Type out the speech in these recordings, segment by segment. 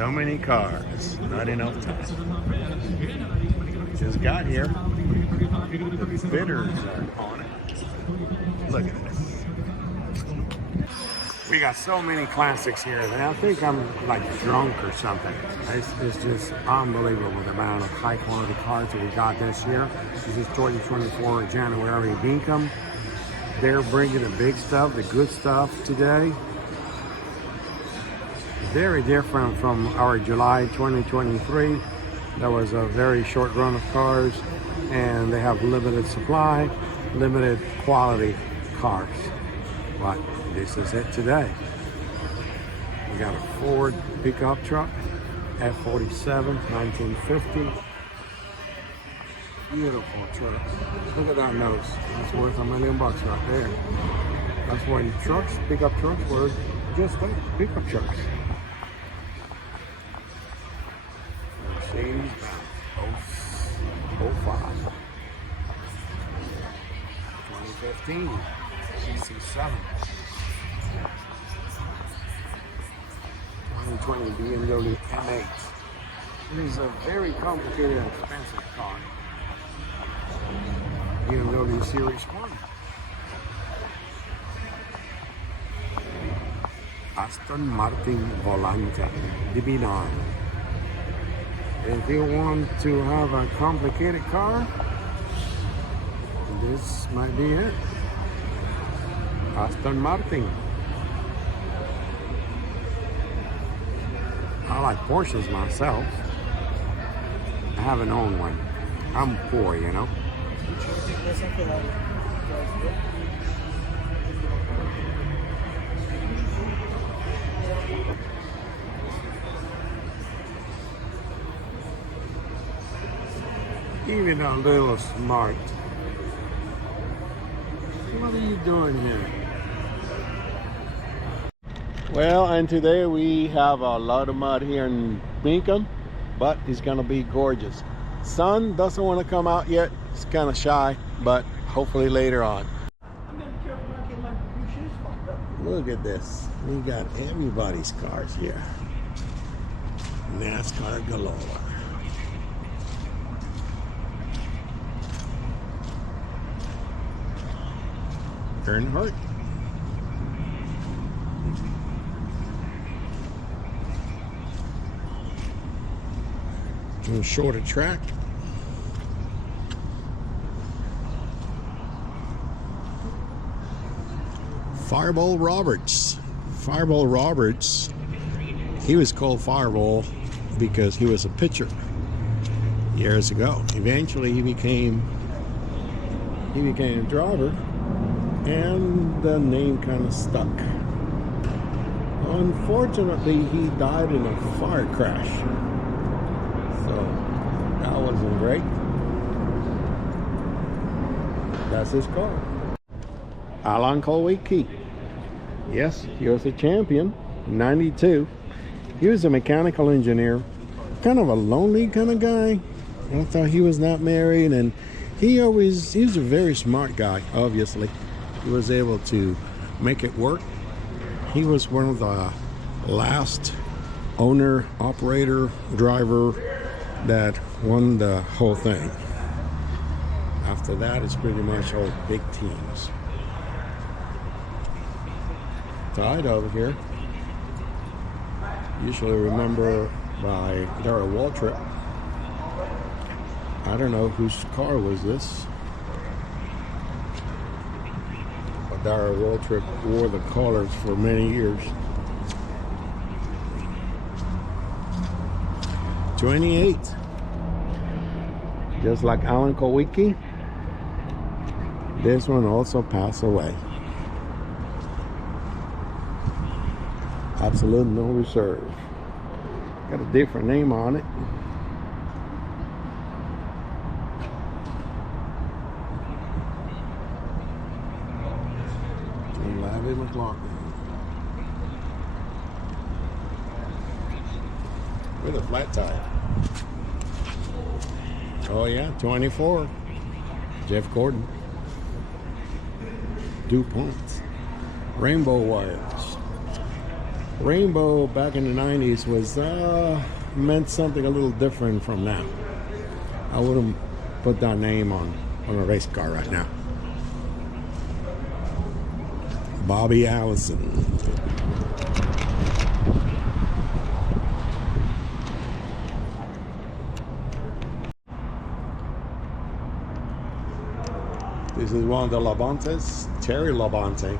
So many cars, not enough time. Just got here. The bidders are on it. Look at this. We got so many classics here, and I think I'm like drunk or something. It's just unbelievable the amount of high quality cars that we got this year. This is 2024 January Mecum. They're bringing the big stuff, the good stuff today. Very different from our July 2023. That was a very short run of cars, and they have limited supply, limited quality cars. But this is it today. We got a Ford pickup truck, F47, 1950. Beautiful truck. Look at that nose. It's worth $1 million right there. That's when pickup trucks were just like pickup trucks. Mercedes 05. 2015. GC7. 2020 BMW M8. This is a very complicated and expensive car. BMW Series 1. Aston Martin Volante DB9. If you want to have a complicated car, this might be it. Aston Martin. I like Porsches myself. I haven't owned one. I'm poor, you know. Even a little smart. What are you doing here? Well, and today we have a lot of mud here in Mecum, but it's gonna be gorgeous. Sun doesn't want to come out yet. It's kind of shy, but hopefully later on. Look at this. We got everybody's cars here. NASCAR galore. Earnhardt. A shorter track. Fireball Roberts. Fireball Roberts. He was called Fireball because he was a pitcher years ago. Eventually he became a driver, and the name kind of stuck. Unfortunately, he died in a fire crash. So that wasn't great. That's his car. Alan Kulwicki. Yes, he was a champion. 92. He was a mechanical engineer. Kind of a lonely kind of guy. I thought he was not married, and he was a very smart guy, obviously. He was able to make it work. He was one of the last owner, operator, driver that won the whole thing. After that, it's pretty much all big teams. Tide over here. Usually remember by Darrell Waltrip. I don't know whose car was this. But Darrell Waltrip wore the colors for many years. 28. Just like Alan Kulwicki, this one also passed away. Absolute no reserve. Got a different name on it. With a flat tire. Oh yeah, 24. Jeff Gordon. DuPont. Rainbow wires. Rainbow back in the 90s was meant something a little different from now. I wouldn't put that name on a race car right now. Bobby Allison. This is one of the Labantes, Terry Labonte.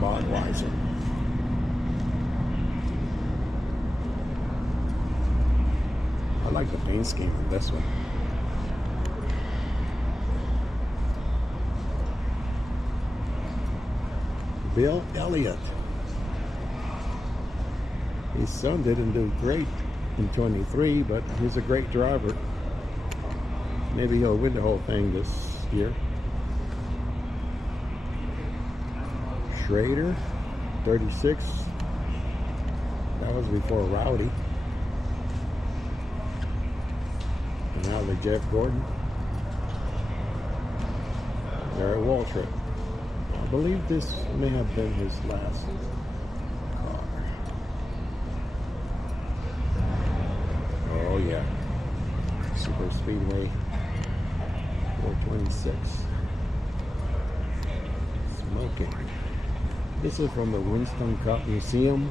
Budweiser. I like the paint scheme on this one. Bill Elliott. His son didn't do great in 23, but he's a great driver. Maybe he'll win the whole thing this year. Schrader, 36. That was before Rowdy. And now the Jeff Gordon. Gary Waltrip. I believe this may have been his last car. Oh yeah. Super Speedway 426. Smoking. This is from the Winston Cup Museum.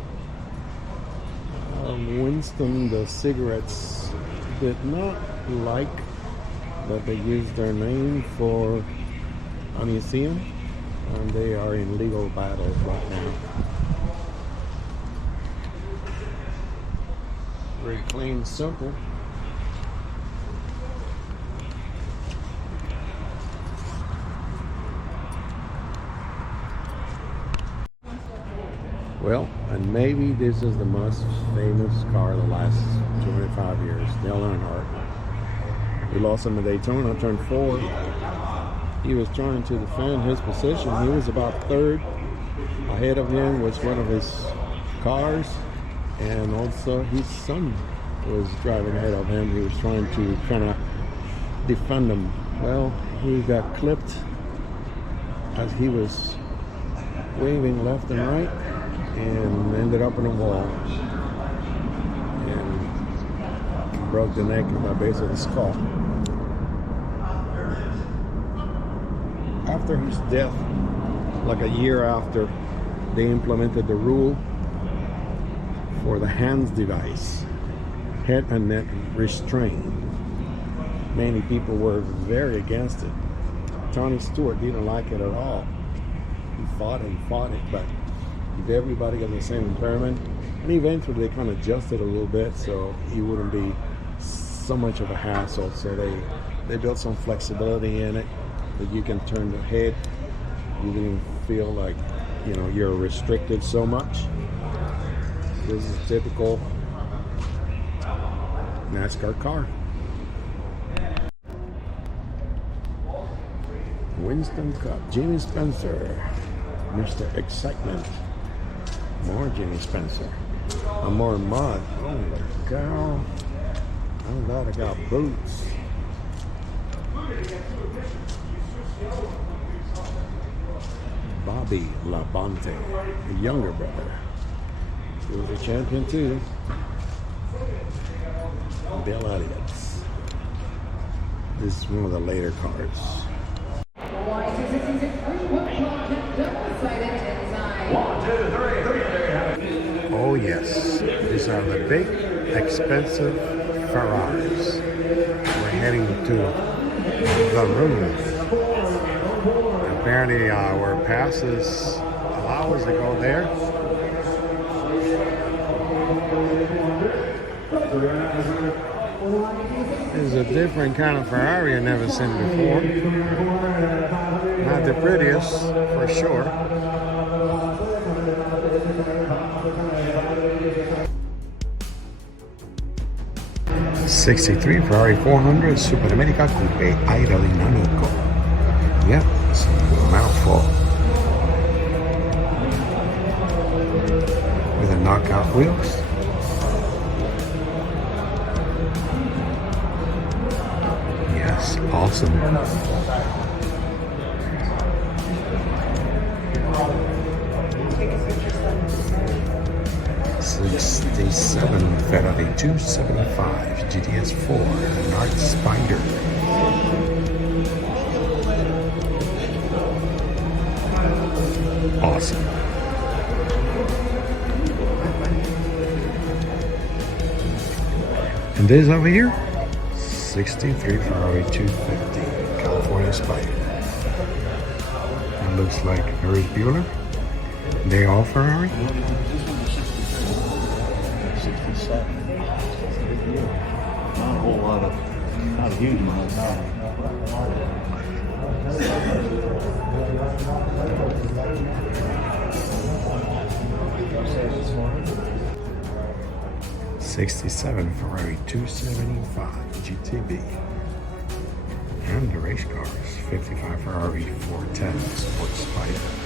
Winston, the cigarettes, did not like that they used their name for a museum, and they are in legal battles right now. Very clean, simple. Well, and maybe this is the most famous car of the last 25 years, Dale Earnhardt. We lost him at Daytona, turned 4. He was trying to defend his position. He was about 3rd. Ahead of him was one of his cars, and also his son was driving ahead of him. He was trying to kind of defend him. Well, he got clipped as he was waving left and right, and ended up in a wall and broke the neck and the base of the skull. After his death, like a year after, they implemented the rule for the hands device, head and neck restraint. Many people were very against it. Tony Stewart didn't like it at all. He fought it, but if everybody got the same impairment, and eventually they kind of adjusted a little bit so he wouldn't be so much of a hassle. So they built some flexibility in it that you can turn the head. You didn't feel like, you know, you're restricted so much. This is a typical NASCAR car. Winston Cup, Jimmy Spencer, Mr. Excitement. More Jimmy Spencer. And more mud. Oh my God. I'm glad I got boots. Bobby Labonte, the younger brother. He was a champion too. Bill Elliott. This is one of the later cars. Oh yes, these are the big, expensive Ferraris. We're heading to the room. Apparently our passes allow us to go there. This is a different kind of Ferrari I've never seen before. Not the prettiest, for sure. 63 Ferrari 400 Superamerica Coupe aerodinamico. Yeah, it's a mouthful. With the knockout wheels. Yes, awesome. 67 Ferrari 275 GTS4 Night Spider. Awesome. And this over here, 63 Ferrari 250 California Spider. That looks like Ferris Bueller. They all Ferrari? 67. Not a whole lot of, not a huge amount of time. 67 Ferrari 275 GTB. And the race cars, 55 Ferrari 410 Sport Spider.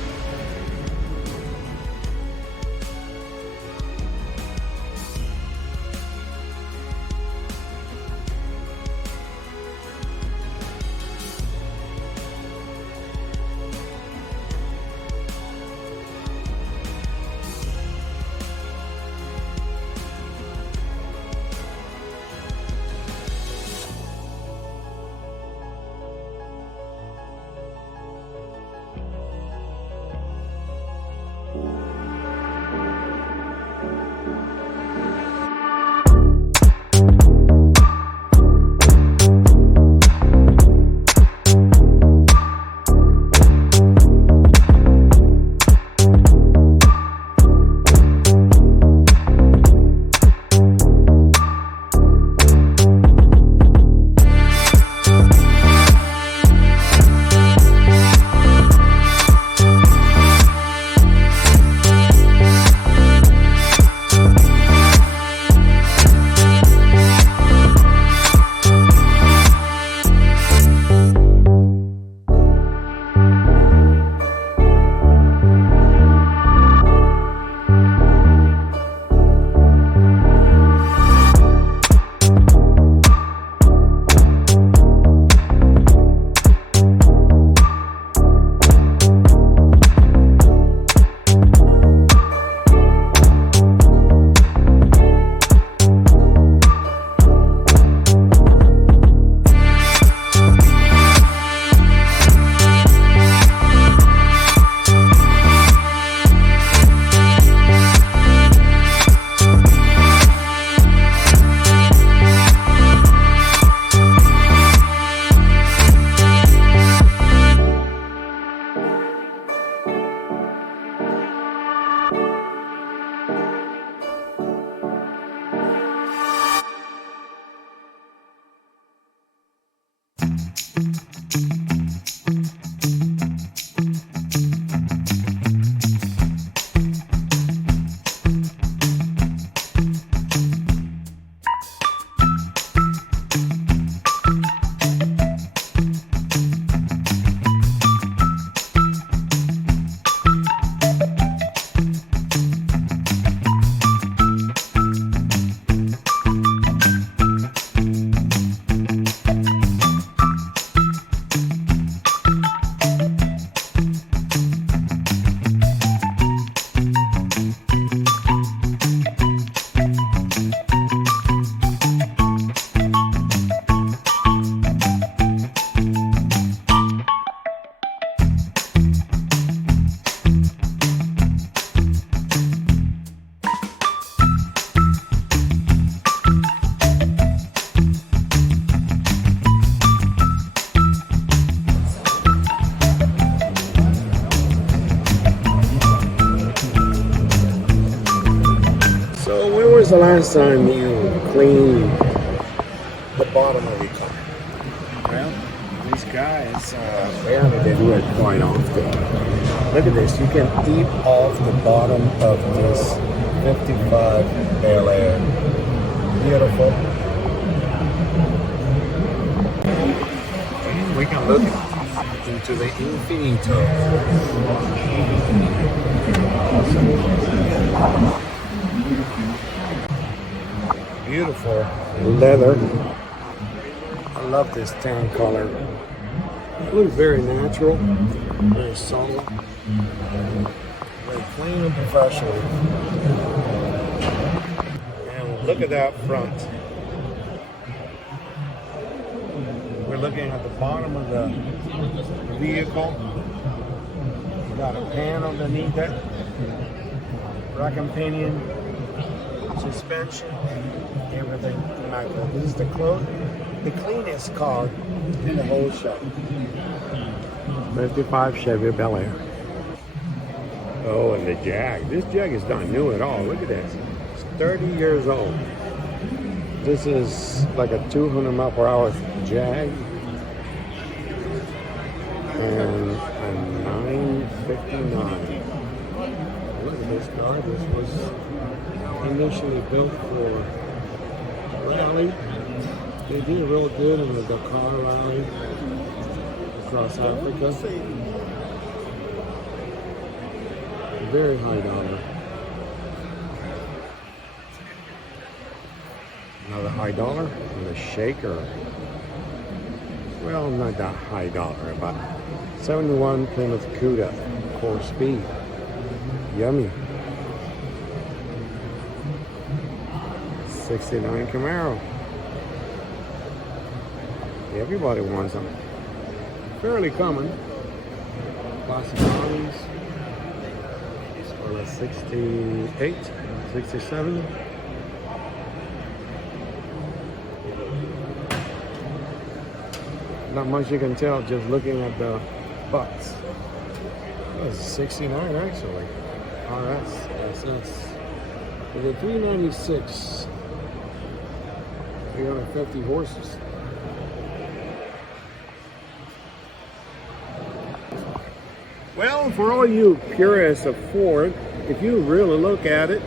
was the last time you cleaned the bottom of your car? Well, these guys, Apparently they do it quite often. Look at this. You can eat off the bottom of this 55 Bel Air. Beautiful. And we can look into the Infinito. Beautiful leather. I love this tan color. It looks very natural, very solid, very clean and professional. Look at that front. We're looking at the bottom of the vehicle. You got a pan underneath it. Rack and pinion, suspension, everything immaculate. This is the cleanest car in the whole show. 55 Chevy Bel Air. Oh, and the Jag. This Jag is not new at all. Look at this. It's 30 years old. This is like a 200 mile per hour Jag. And a 959. Look at this car. This was initially built for rally. They did real good in the Dakar rally across Africa. Very high dollar. Another high dollar and a shaker. Well, not that high dollar, but 71 Plymouth Cuda 4-speed. Yummy. 69 Camaro. Everybody wants them. Fairly common. Classic bodies. Or a 68, 67. Not much you can tell just looking at the bucks. That's 69 actually. RS, SS. With a 396. 350 horses. Well, for all you purists of Ford, if you really look at it,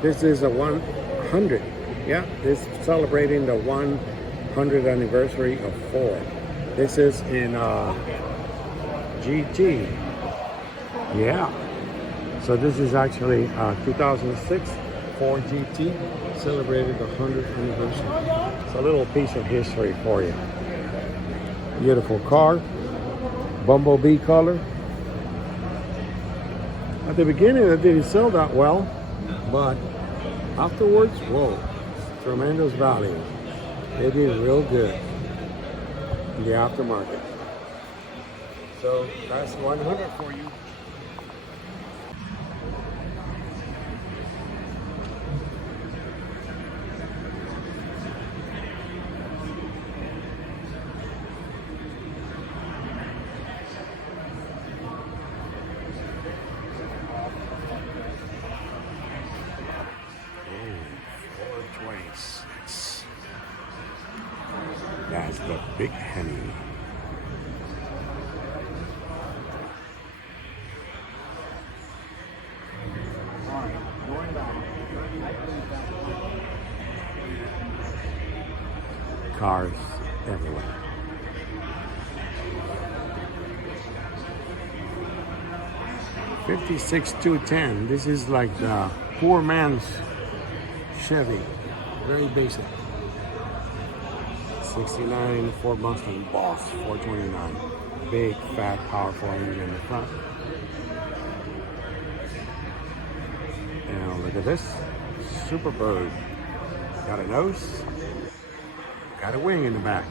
this is a 100. Yeah, this is celebrating the 100th anniversary of Ford. This is in GT. Yeah. So this is actually 2006 Ford GT, celebrated the 100th anniversary. It's a little piece of history for you. Beautiful car, bumblebee color. At the beginning, it didn't sell that well, but afterwards, whoa, tremendous value. They did real good in the aftermarket. So that's 100 for you. That's the big Henny. Cars everywhere. $56,210. This is like the poor man's Chevy. Very basic. 69 Ford Mustang Boss 429. Big, fat, powerful engine in the front. And look at this. Superbird. Got a nose. Got a wing in the back.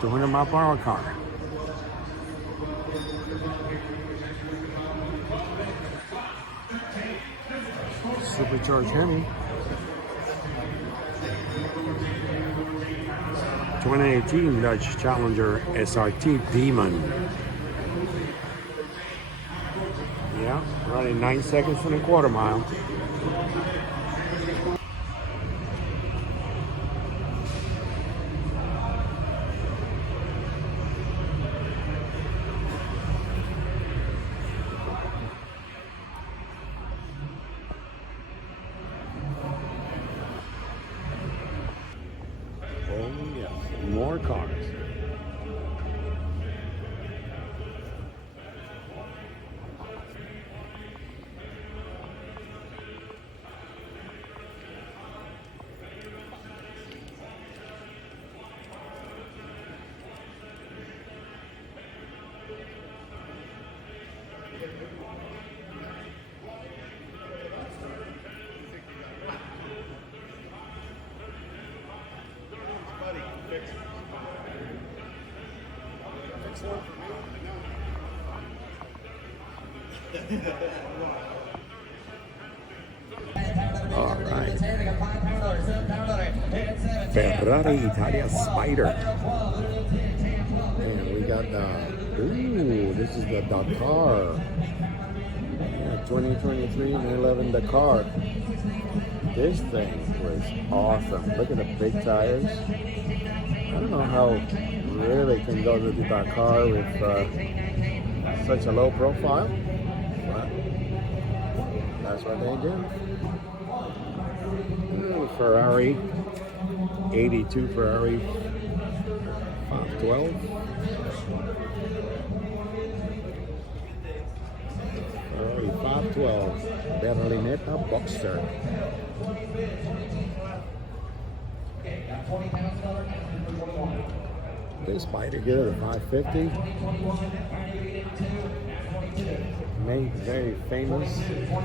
200 mile per hour car. Supercharged Hemi. 2018 Dodge Challenger SRT Demon. Yeah, running 9 seconds and a quarter mile. More cars. All right. Ferrari Italia Spider. And we got the, ooh, this is the Dakar. Yeah, 2023 and 11 Dakar. This thing was awesome. Look at the big tires. I don't know how really can go to the Dakar with such a low profile, but that's what they do. Ooh, Ferrari, 82 Ferrari 512. Ferrari 512 Berlinetta Boxster. This Spider here at 550. Made very famous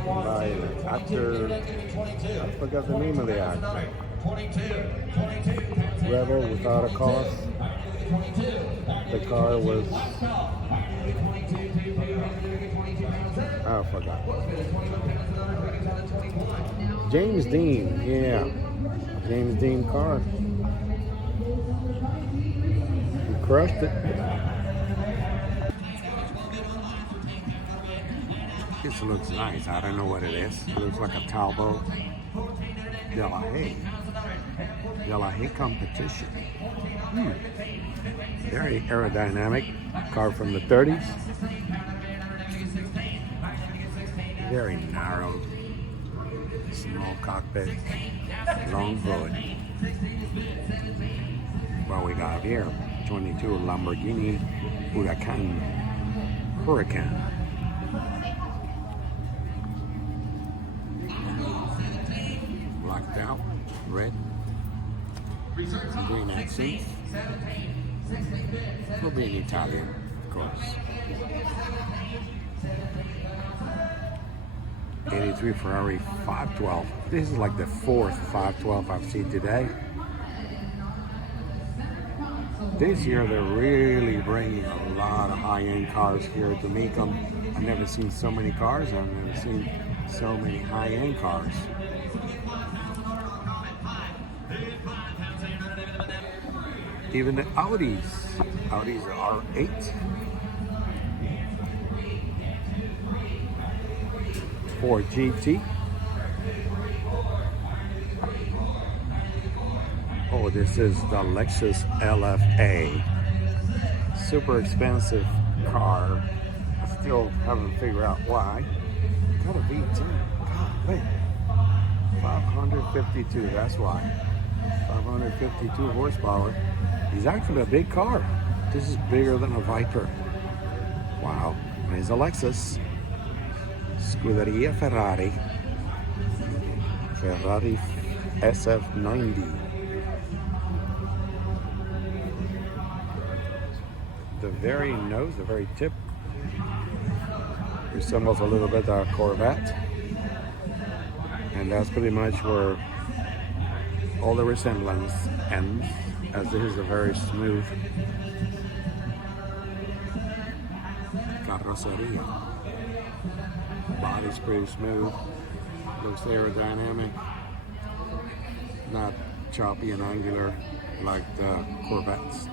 by an actor, I forgot the name of the actor. Rebel Without a Cause. The car was, I forgot. James Dean, yeah. James Dean car. He crushed it. This looks nice. I don't know what it is. It looks like a Talbot De La Haye competition. Very aerodynamic. Car from the 30s. Very narrow. Small cockpit. Long hood. What we got here? 22 Lamborghini Huracan. Blacked out, red, green accents. Will be in Italian, of course. 83 Ferrari 512. This is like the fourth 512 I've seen today. This year they're really bringing a lot of high-end cars here to Mecum. I've never seen so many cars. I've never seen so many high-end cars. Even the Audis are R8. Ford GT. Oh, this is the Lexus LFA. Super expensive car. I still haven't figured out why. Got a V10. God, wait. 552, that's why. 552 horsepower. It's actually a big car. This is bigger than a Viper. Wow. There's a Lexus. Scuderia Ferrari. Ferrari SF90. The very nose, the very tip, resembles a little bit a Corvette. And that's pretty much where all the resemblance ends, as this is a very smooth carroceria. Body's pretty smooth, looks aerodynamic, not choppy and angular like the Corvettes.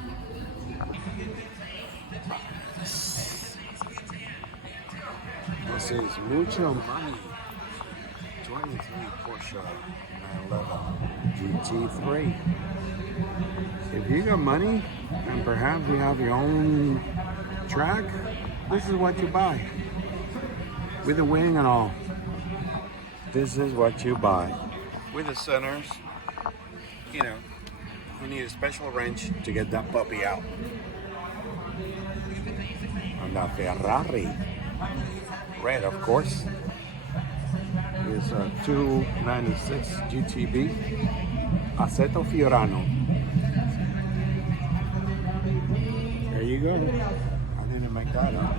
This is mucho money. 23 Porsche 911 GT3. If you got money and perhaps you have your own track, this is what you buy. With the wing and all. This is what you buy. With the centers, you know, you need a special wrench to get that puppy out. And the Ferrari, red of course, is a 296 GTB Assetto Fiorano. There you go. I didn't make that up.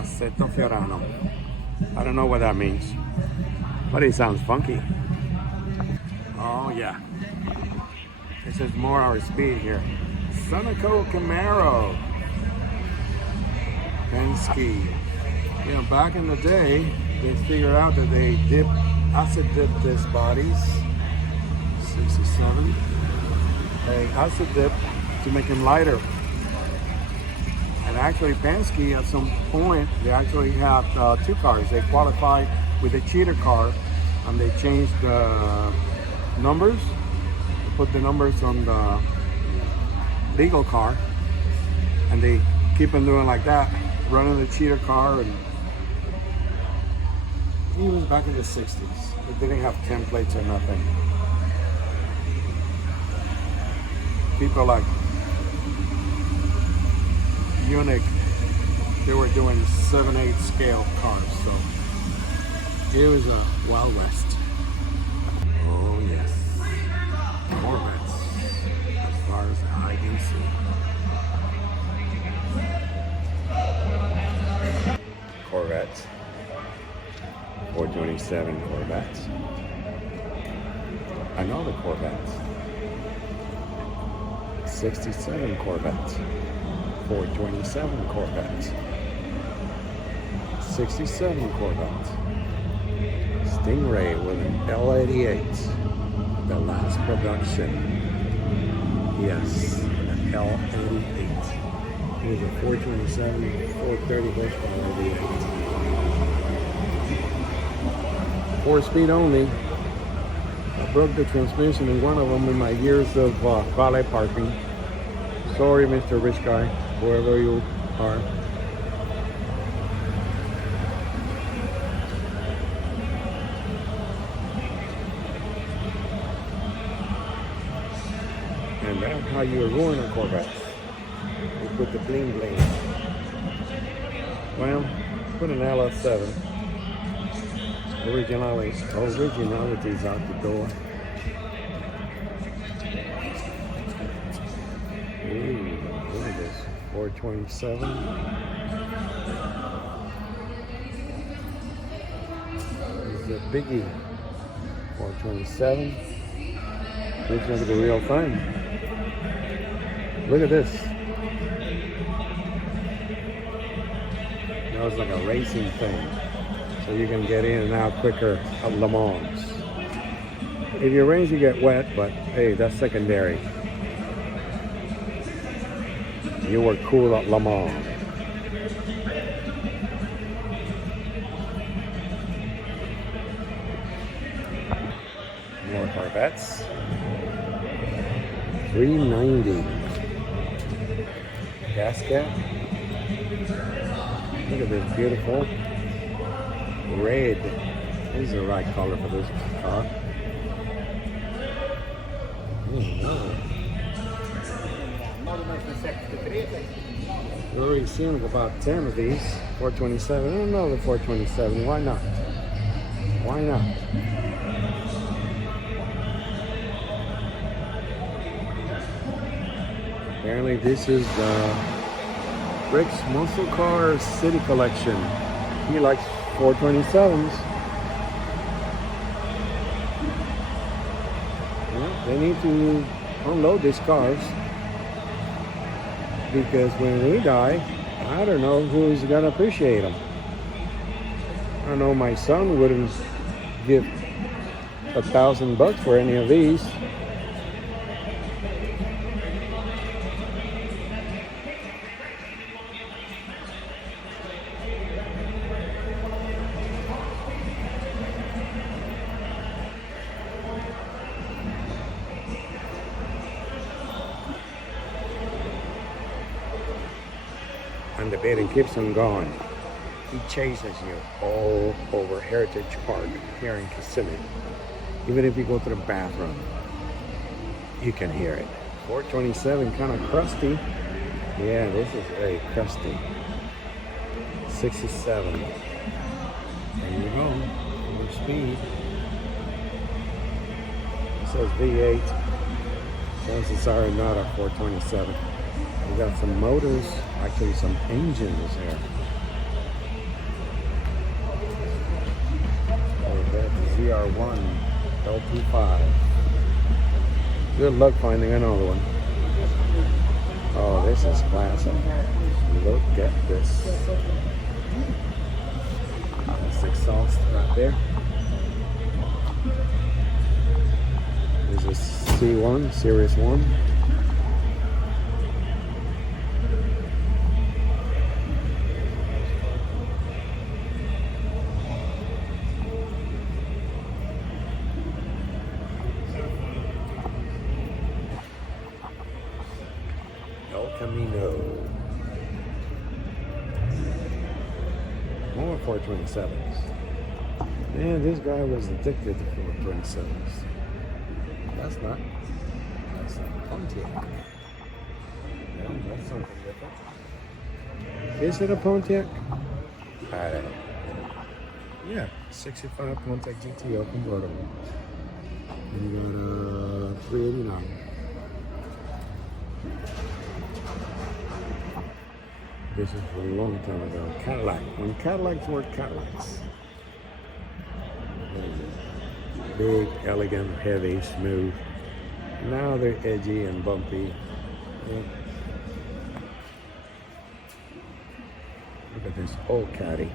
Assetto Fiorano. I don't know what that means, but it sounds funky. Oh yeah. This is more our speed here. Sunoco Camaro. Penske. You know, back in the day, they figured out that they acid dip these bodies. 67. They acid dip to make them lighter. And actually, Penske at some point they actually had two cars. They qualified with a cheater car, and they changed the numbers, put the numbers on the legal car, and they keep on doing like that, running the cheater car. And it was back in the 60s. They didn't have templates or nothing. People like Unique, they were doing 7/8 scale cars, so it was a Wild West. Oh yes, Corvettes, as far as the eye can see. Corvettes, 427 Corvettes. I know the Corvettes. 67 Corvettes. 427 Corvettes. 67 Corvettes. Stingray with an L88. The last production. Yes, an L88. Here's a 427, 430 horsepower V8. 4-speed only. I broke the transmission in one of them in my years of valet parking. Sorry, Mr. Rich Guy, whoever you are. And that's how you ruin a Corvette. You put the bling bling. Well, put an LS7. Originality's out the door. Ooh, look at this. 427. This is a biggie. 427. This is going to be the real thing. Look at this. That was like a racing thing. So you can get in and out quicker at Le Mans. If you rain, you get wet, but hey, that's secondary. You were cool at Le Mans. More Corvettes. 390. Gas cap. Look at this beautiful red. This is the right color for this car. We've already seen about 10 of these. 427. I don't know the 427. Why not? Why not? Apparently this is Rick's Muscle Car City Collection. He likes 427s. Yeah, they need to unload these cars, because when we die, I don't know who's gonna appreciate them. I don't know, my son wouldn't give $1,000 for any of these. And the bidding keeps on going. He chases you all over Heritage Park here in Kissimmee. Even if you go to the bathroom, you can hear it. 427, kind of crusty. Yeah, this is very crusty. 67. There you go. Full speed. It says V8. Chances are not a 427. We got some motors, actually some engines here. Corvette ZR1 LT5. Good luck finding another one. Oh, this is classic. Look at this. That's exhaust right there. There's a C1, Series 1. El Camino. More 427s. Man, this guy was addicted to 427s. That's not Pontiac. Yeah, that's something different. Is it a Pontiac? I don't know. Yeah, 65 Pontiac GTO convertible. And you got 389. This is a long time ago. Cadillac. When Cadillacs were Cadillacs. Big, elegant, heavy, smooth. Now they're edgy and bumpy. Yeah. Look at this old caddy.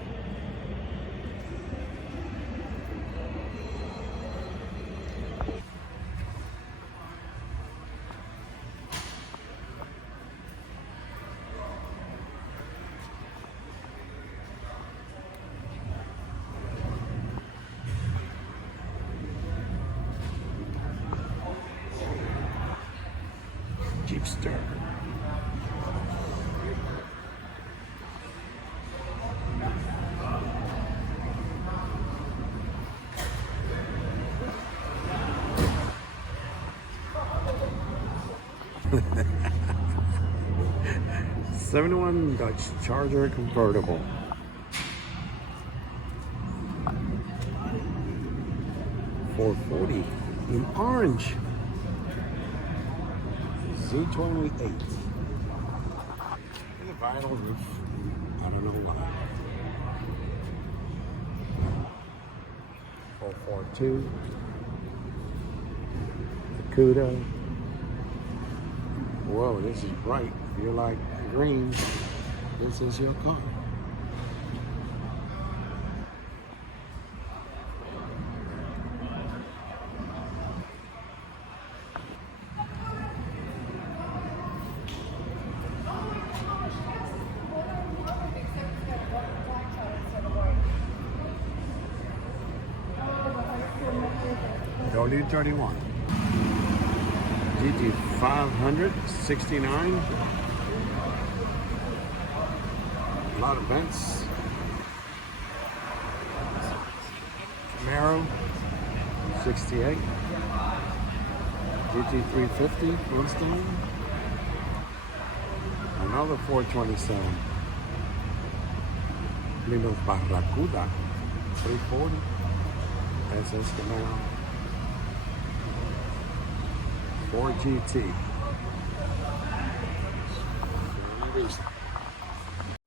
Jeepster. '71 Dodge Charger convertible. $440 in orange. Z28. And a vinyl roof. I don't know why. 442. Cuda. Whoa, this is bright. If you like green, this is your car. Don't need 31. GT 500, 69. A lot of vents. Camaro, 68. GT 350, Flintstone. Another 427. Lindos Barracuda, 340. SS Camaro. 4GT.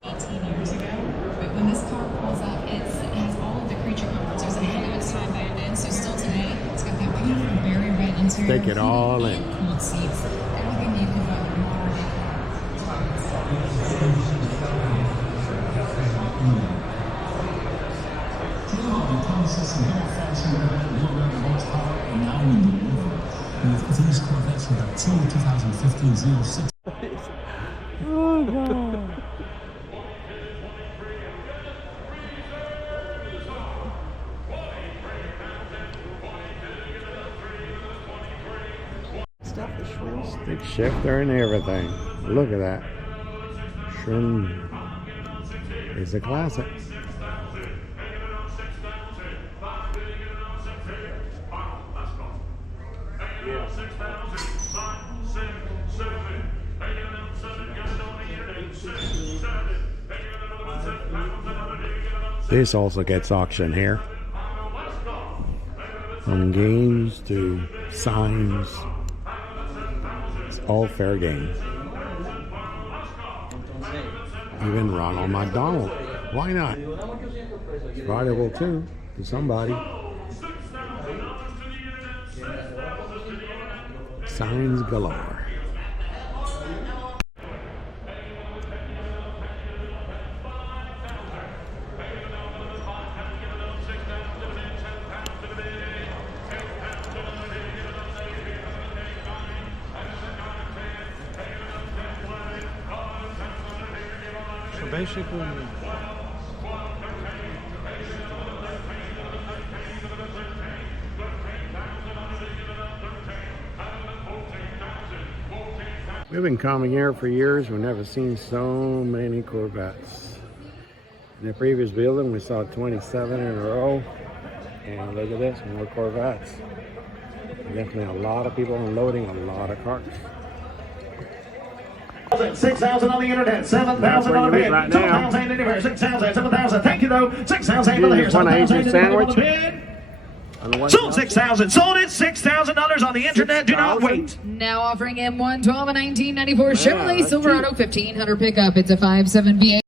18 years ago, but when this car pulls up, it has all of the creature comforts. It was ahead of its time back then, so still today, it's got that beautiful berry red interior. Take it all in. And cooled seats. Everything you can find in a car. These Corvettes with a 2015 06. Oh, God. Stick shifter and everything. Look at that. Shroom. It's a classic. This also gets auctioned here. From games to signs. It's all fair game. Even Ronald McDonald. Why not? It's valuable too to somebody. Signs galore. So basically, we've been coming here for years. We've never seen so many Corvettes. In the previous building, we saw 27 in a row. And look at this, more Corvettes. Definitely a lot of people unloading a lot of carts. 6,000 on the internet, 7,000 on the bid, right now. 2,000 anywhere, 6,000, 7,000. Thank you though, 6,000 for the here, Want to eat 7,000 your sandwich? on the bid. On the one Sold 6,000, sold it, $6,000 on the internet. Do not 6,000? wait. Now offering M1 12 and 1994 Yeah, Chevrolet that's Silverado cheap. 1500 pickup. It's a 5.7 V8.